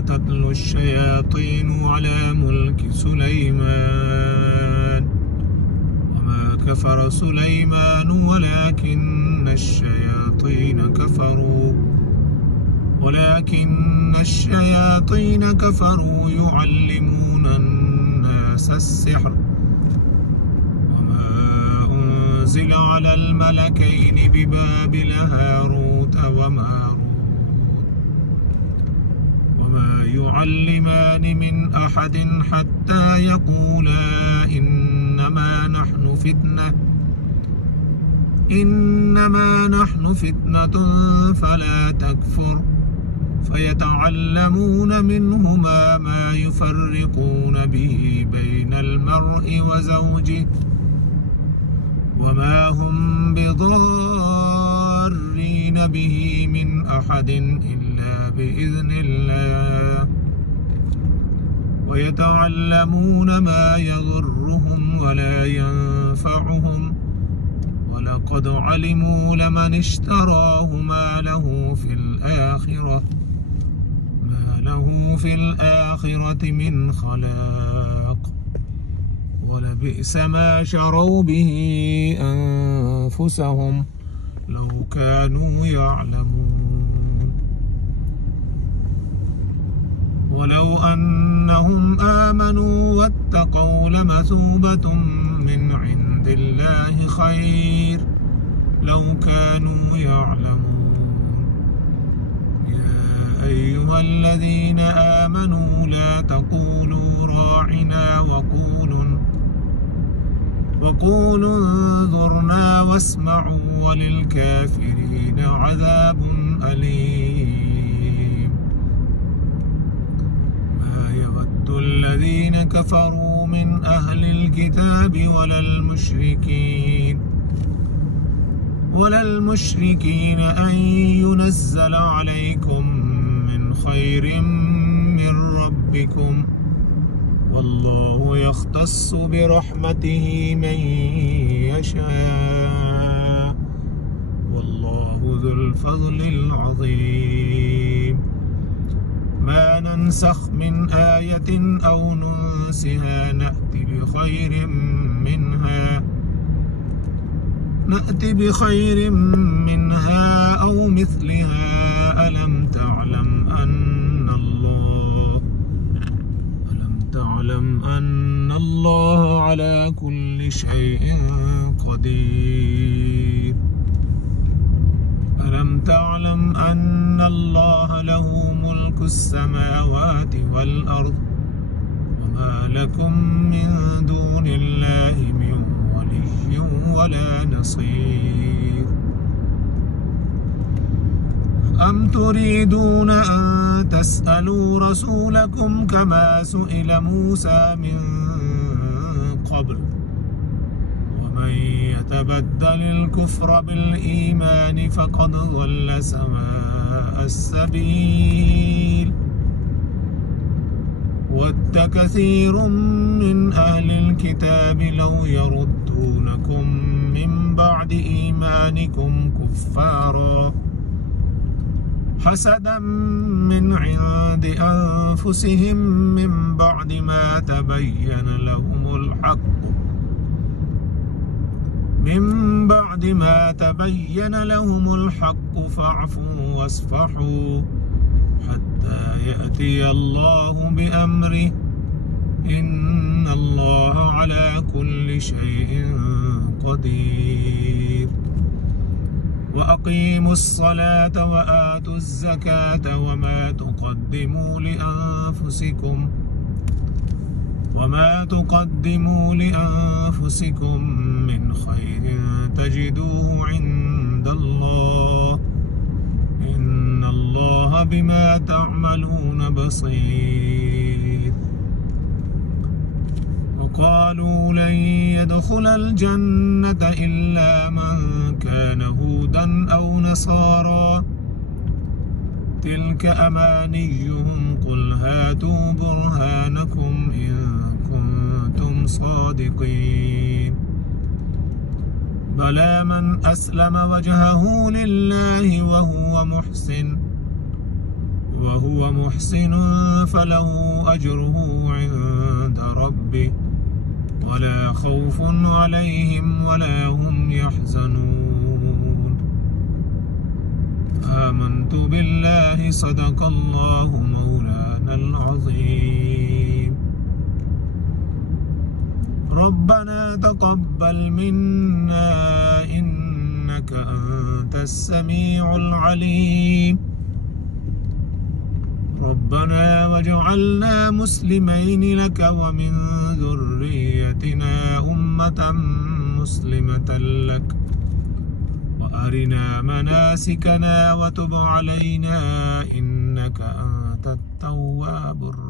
تتلو الشياطين على ملك سليمان وما كفر سليمان ولكن الشياطين كفروا يعلمون الناس السحر وما أنزل على الملكين ببابل هاروت وماروت وما يعلمان من أحد حتى يقولا إنما نحن فتنة فلا تكفر فيتعلمون منهما ما يفرقون به بين المرء وزوجه وما هم بضارين به من أحد إلا بإذن الله ويتعلمون ما يضرهم ولا ينفعهم ولقد علموا لمن اشتراه ما له في الآخرة من خلاق ولبئس ما شروا به أنفسهم لو كانوا يعلمون ولو أنهم آمنوا واتقوا لمثوبة من عند الله خير لو كانوا يعلمون يا أيها الذين آمنوا لا تقولوا راعنا وقولوا انظرنا واسمعوا وللكافرين عذاب أليم ما يود الذين كفروا من أهل الكتاب ولا المشركين أن ينزل عليكم من خير من ربكم والله يختص برحمته من يشاء والله ذو الفضل العظيم ما ننسخ من آية أو ننسها نأتي بخير منها أو مثلها ألم تعلم أن الله على كل شيء قدير ألم تعلم أن الله له ملك السماوات والأرض وما لكم من دون الله من ولي ولا نصير أم تريدون أن تسألوا رسولكم كما سئل موسى من قبل ومن يتبدل الكفر بالإيمان فقد ضل سواء السبيل ود كثير من أهل الكتاب لو يردونكم من بعد إيمانكم كفارا حسدا من عند أنفسهم من بعد ما تبين لهم الحق فاعفوا واصفحوا حتى يأتي الله بأمره إن الله على كل شيء قدير وأقيموا الصلاة وآتوا الزكاة وما تقدموا لأنفسكم من خير تجدوه عند الله إن الله بما تعملون بصير وقالوا لن يدخل الجنة إلا من كان هودا أو نصارى تلك أمانيهم قل هاتوا برهانكم إن كنتم صادقين بلى من أسلم وجهه لله وهو محسن وهو محسن فله أجره عند ربه ولا خوف عليهم ولا هم يحزنون. آمنت بالله صدق الله مولانا العظيم. ربنا تقبل منا إنك أنت السميع العليم. ربنا واجعلنا مسلمين لك ومن ذريتنا أمة مسلمة لك وأرنا مناسكنا وتب علينا إنك أنت التواب الرحيم.